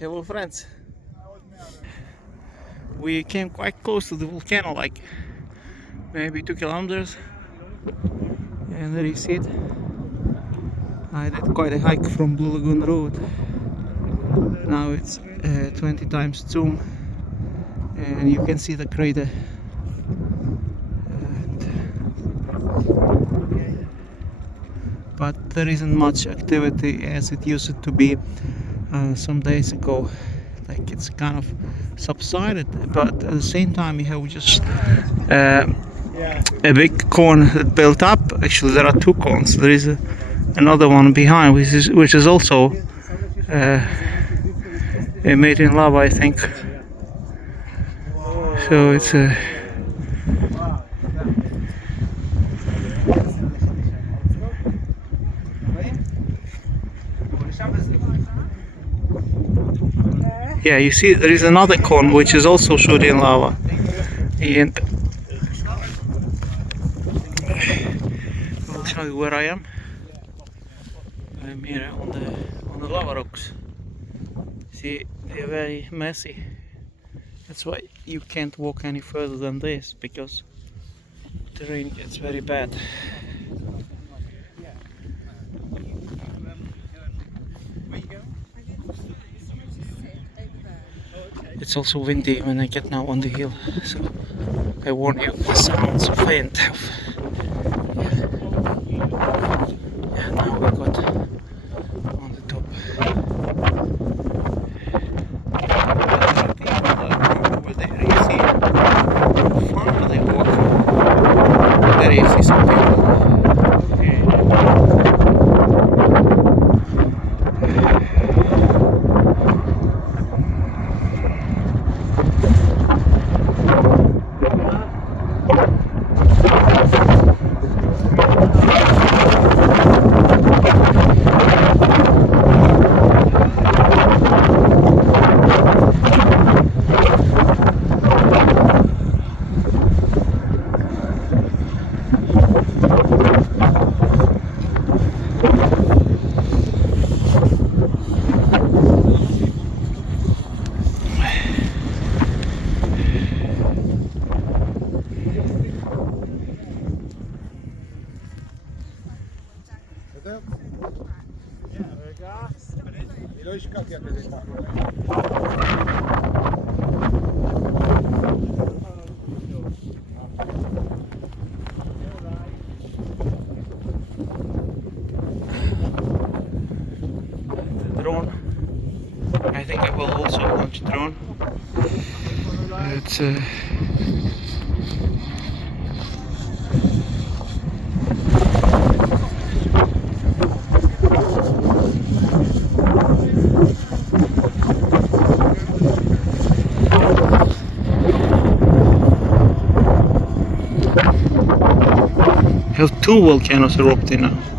Hello friends, we came quite close to the volcano, like maybe 2 kilometers, and there you see it. I did quite a hike from Blue Lagoon Road. Now it's 20 times zoom and you can see the crater. But there isn't much activity as it used to be some days ago. Like it's kind of subsided, but at the same time you have just a big cone that built up. Actually there are two cones. There is another one behind which is also made in lava, I think. So it's yeah, you see there is another cone which is also shooting lava, and I'll show you where I am. I'm here on the lava rocks. See, they're very messy. That's why you can't walk any further than this, because the terrain gets very bad. It's also windy when I get now on the hill, so I warn you, the sounds faint. Yeah, now we got on the top. Over there, you see how far they walk. There you see some people. Drone. I think I will also launch a drone. It's have two volcanoes erupting now.